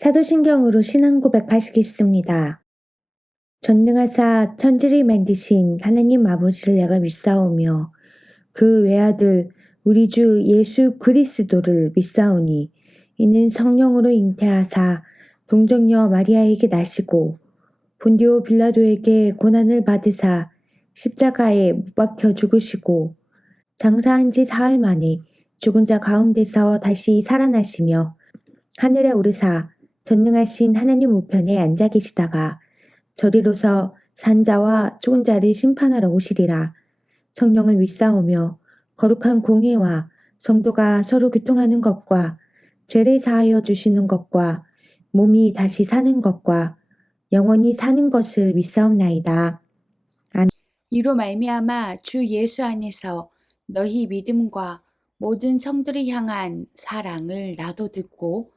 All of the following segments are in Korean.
사도신경으로 신앙 고백하시겠습니다. 전능하사 천지를 만드신 하나님 아버지를 내가 믿사오며 그 외아들 우리 주 예수 그리스도를 믿사오니 이는 성령으로 잉태하사 동정녀 마리아에게 나시고 본디오 빌라도에게 고난을 받으사 십자가에 못 박혀 죽으시고 장사한 지 사흘 만에 죽은 자 가운데서 다시 살아나시며 하늘에 오르사 전능하신 하나님 우편에 앉아 계시다가 저리로서 산자와 죽은 자를 심판하러 오시리라. 성령을 믿사오며 거룩한 공회와 성도가 서로 교통하는 것과 죄를 사하여 주시는 것과 몸이 다시 사는 것과 영원히 사는 것을 믿사옵나이다. 이로 말미암아 주 예수 안에서 너희 믿음과 모든 성들을 향한 사랑을 나도 듣고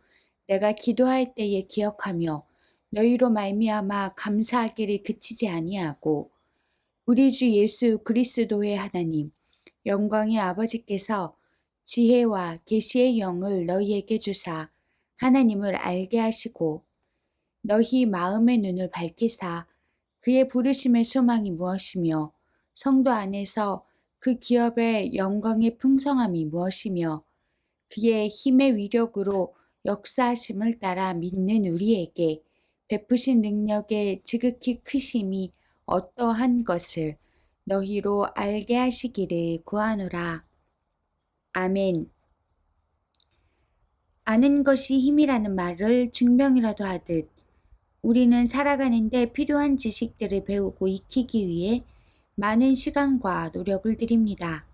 내가 기도할 때에 기억하며 너희로 말미암아 감사하기를 그치지 아니하고 우리 주 예수 그리스도의 하나님 영광의 아버지께서 지혜와 계시의 영을 너희에게 주사 하나님을 알게 하시고 너희 마음의 눈을 밝히사 그의 부르심의 소망이 무엇이며 성도 안에서 그 기업의 영광의 풍성함이 무엇이며 그의 힘의 위력으로 역사하심을 따라 믿는 우리에게 베푸신 능력의 지극히 크심이 어떠한 것을 너희로 알게 하시기를 구하노라. 아멘. 아는 것이 힘이라는 말을 증명이라도 하듯 우리는 살아가는데 필요한 지식들을 배우고 익히기 위해 많은 시간과 노력을 들입니다.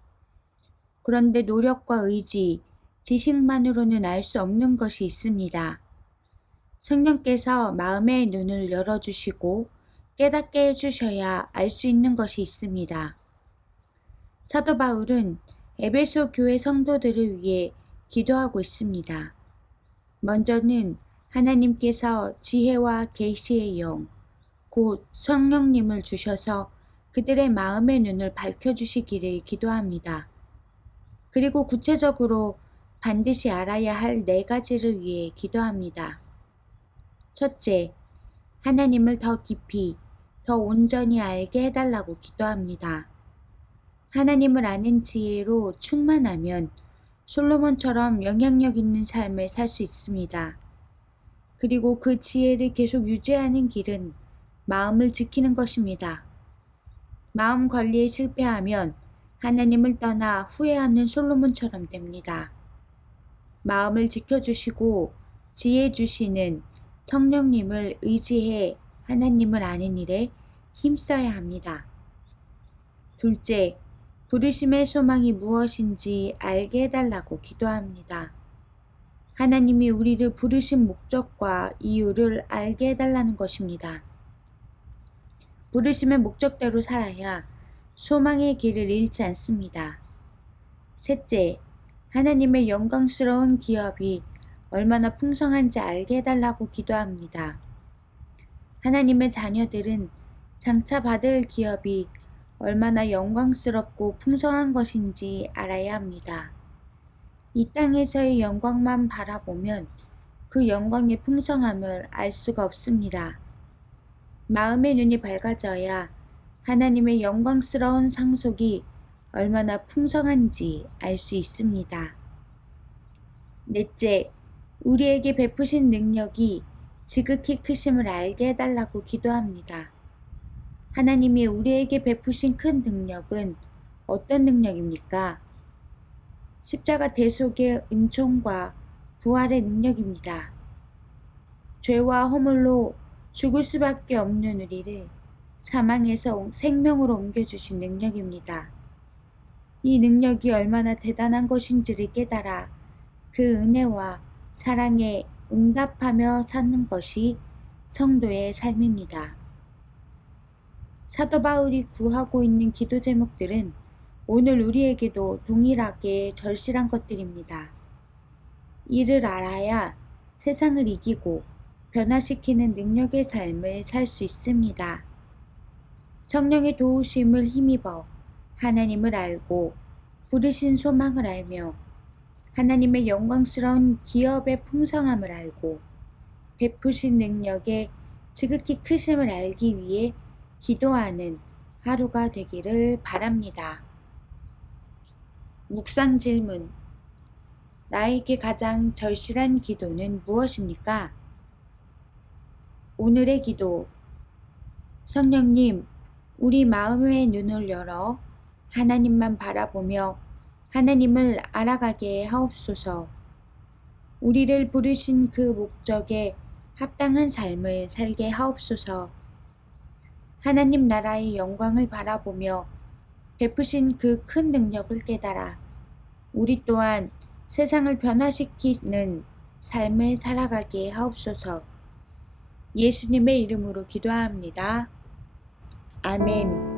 그런데 노력과 의지, 지식만으로는 알 수 없는 것이 있습니다. 성령께서 마음의 눈을 열어주시고 깨닫게 해주셔야 알 수 있는 것이 있습니다. 사도 바울은 에베소 교회 성도들을 위해 기도하고 있습니다. 먼저는 하나님께서 지혜와 계시의 영, 곧 성령님을 주셔서 그들의 마음의 눈을 밝혀주시기를 기도합니다. 그리고 구체적으로 반드시 알아야 할 4가지를 위해 기도합니다. 첫째, 하나님을 더 깊이, 더 온전히 알게 해달라고 기도합니다. 하나님을 아는 지혜로 충만하면 솔로몬처럼 영향력 있는 삶을 살 수 있습니다. 그리고 그 지혜를 계속 유지하는 길은 마음을 지키는 것입니다. 마음 관리에 실패하면 하나님을 떠나 후회하는 솔로몬처럼 됩니다. 마음을 지켜주시고 지혜 주시는 성령님을 의지해 하나님을 아는 일에 힘써야 합니다. 둘째, 부르심의 소망이 무엇인지 알게 해달라고 기도합니다. 하나님이 우리를 부르신 목적과 이유를 알게 해달라는 것입니다. 부르심의 목적대로 살아야 소망의 길을 잃지 않습니다. 셋째, 하나님의 영광스러운 기업이 얼마나 풍성한지 알게 해달라고 기도합니다. 하나님의 자녀들은 장차 받을 기업이 얼마나 영광스럽고 풍성한 것인지 알아야 합니다. 이 땅에서의 영광만 바라보면 그 영광의 풍성함을 알 수가 없습니다. 마음의 눈이 밝아져야 하나님의 영광스러운 상속이 얼마나 풍성한지 알 수 있습니다. 넷째, 우리에게 베푸신 능력이 지극히 크심을 알게 해달라고 기도합니다. 하나님이 우리에게 베푸신 큰 능력은 어떤 능력입니까? 십자가 대속의 은총과 부활의 능력입니다. 죄와 허물로 죽을 수밖에 없는 우리를 사망에서 생명으로 옮겨주신 능력입니다. 이 능력이 얼마나 대단한 것인지를 깨달아 그 은혜와 사랑에 응답하며 사는 것이 성도의 삶입니다. 사도 바울이 구하고 있는 기도 제목들은 오늘 우리에게도 동일하게 절실한 것들입니다. 이를 알아야 세상을 이기고 변화시키는 능력의 삶을 살 수 있습니다. 성령의 도우심을 힘입어 하나님을 알고 부르신 소망을 알며 하나님의 영광스러운 기업의 풍성함을 알고 베푸신 능력의 지극히 크심을 알기 위해 기도하는 하루가 되기를 바랍니다. 묵상 질문. 나에게 가장 절실한 기도는 무엇입니까? 오늘의 기도. 성령님, 우리 마음의 눈을 열어 하나님만 바라보며 하나님을 알아가게 하옵소서. 우리를 부르신 그 목적에 합당한 삶을 살게 하옵소서. 하나님 나라의 영광을 바라보며 베푸신 그 큰 능력을 깨달아 우리 또한 세상을 변화시키는 삶을 살아가게 하옵소서. 예수님의 이름으로 기도합니다. 아멘.